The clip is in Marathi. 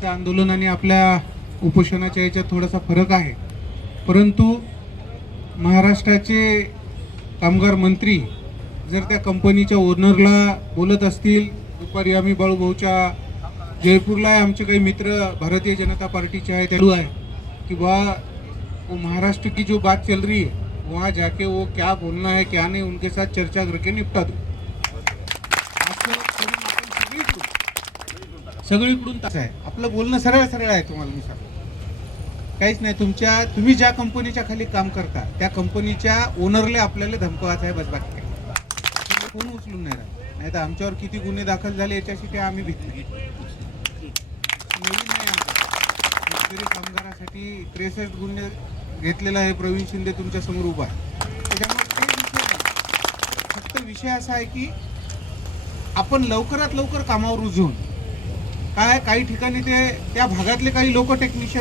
त्यांचं आंदोलन आणि आपल्या उपोषणाच्या याच्यात थोडासा फरक आहे, परंतु महाराष्ट्राचे कामगार मंत्री जर त्या कंपनीच्या ओनरला बोलत असतील, दुपारी आम्ही बाळूभाऊच्या जयपूरला आहे, आमचे काही मित्र भारतीय जनता पार्टीचे आहे, चालू आहे कि वो महाराष्ट्र की जो बात चल रही है वहाँ जाके वो क्या बोलना है क्या नहीं उनके साथ चर्चा करके निपटा दो। सगळीकडून तसं आहे, आपलं बोलणं सरळ सरळ आहे, तुम्हाला मी सांगतो काहीच नाही। तुम्ही ज्या कंपनीच्या खाली काम करता त्या कंपनीच्या ओनरला आपल्याला धमकवायचं आहे, बस बाकी काही कोण उचलून नाही राहत। नाही तर आमच्यावर किती गुन्हे दाखल झाले याच्यासाठी आम्ही भीती नवीन नाही आमचं। शेतकरी कामगारासाठी 63 गुन्हे घेतलेला आहे, प्रवीण शिंदे तुमच्या समोर उभा आहे, त्याच्यामुळे ते विषय नाही। फक्त विषय असा आहे की आपण लवकरात लवकर कामावर रुजून काय काही ठिकाणी ते त्या भागातले काही लोक टेक्निशियन